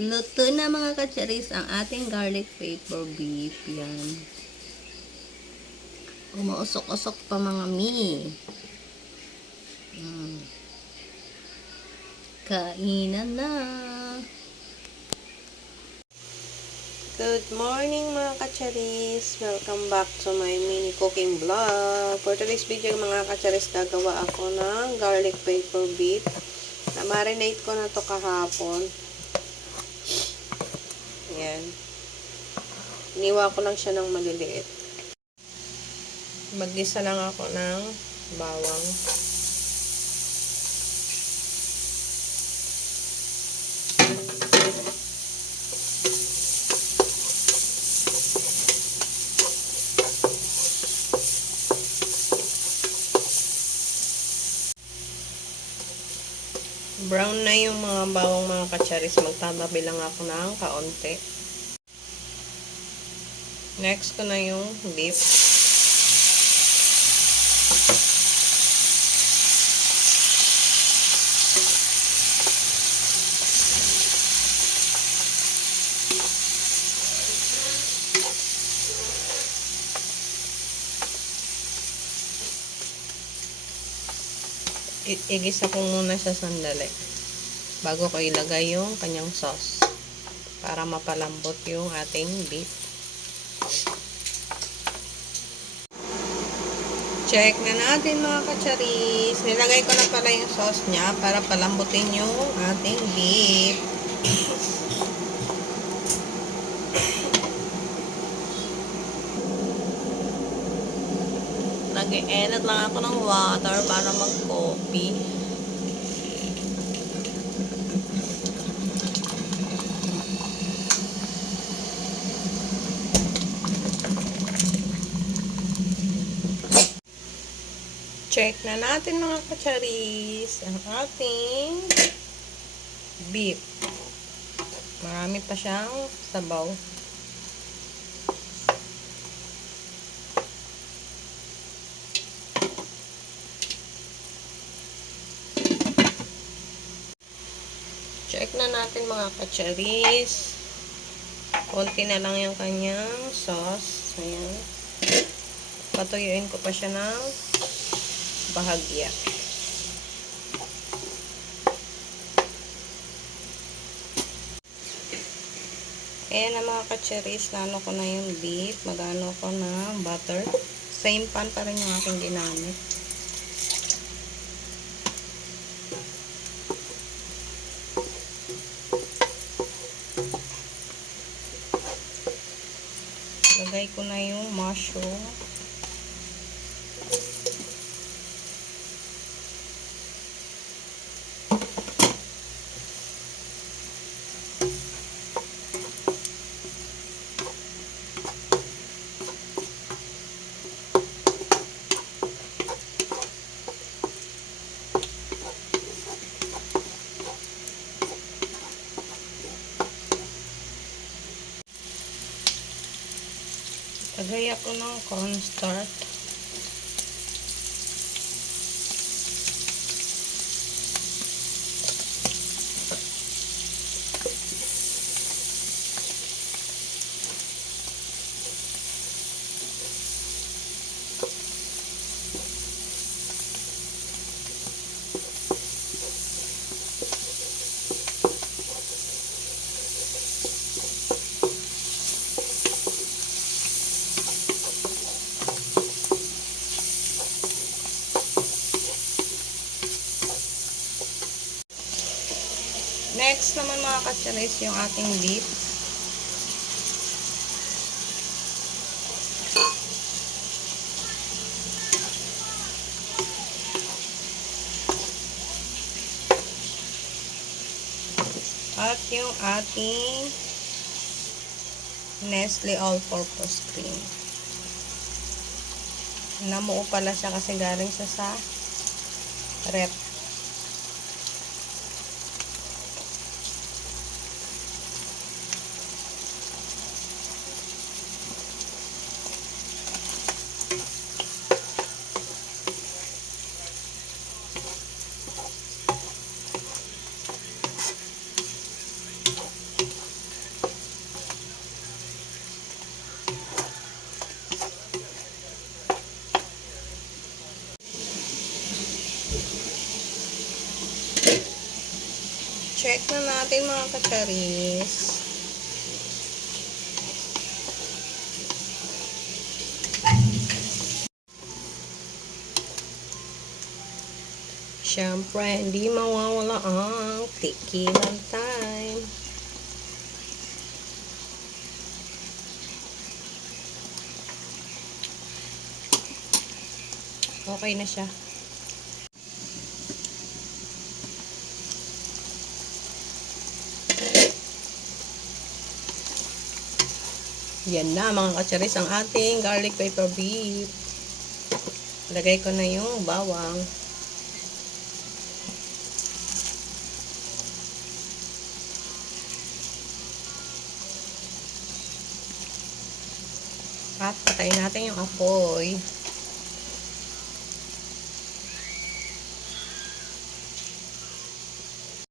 Luto na mga kacharis ang ating garlic paper beef. Yan. Umuusok-usok pa mga mi. Kainan na. Good morning mga kacharis. Welcome back to my mini cooking vlog. For today's video mga kacharis, gagawa ako ng garlic paper beef. Na-marinate ko na to kahapon. Ayan. Iniwa ko lang siya ng maliliit. Mag-gisa lang ako ng bawang. Brown na yung mga bawang mga kacharis. Magtatabi lang ako ng kaunti. Next ko na yung beef. Igisa ko muna siya sandali bago ko ilagay yung kanyang sauce para mapalambot yung ating beef. Check na natin mga kacharis. Nilagay ko na pala yung sauce niya para palambutin yung ating beef. Nag-i-edit lang ako ng water para mag-coffee. Check na natin mga kacharis ang ating beef. Marami pa siyang sabaw. Check na natin mga kacharis. Konti na lang yung kanyang sauce. Ayan. Patuyuin ko pa siya ng bahagya. Ayan na mga kacharis. Lano ko na yung beef. Magano ko na butter. Same pan pa rin yung aking ginamit. Lagay ko na yung mushroom. Lagay ako ng cornstarch. Next naman mga kacharis, yung ating beef. At yung ating Nestle All-Purpose Cream. Namuo pala siya kasi galing siya sa rep. check na natin mga kacharis. Siyempre, hindi mawawala ang tikilan time. Okay na siya. Yan na mga kacharis ang ating garlic pepper beef. Lagay ko na yung bawang. At patayin natin yung apoy.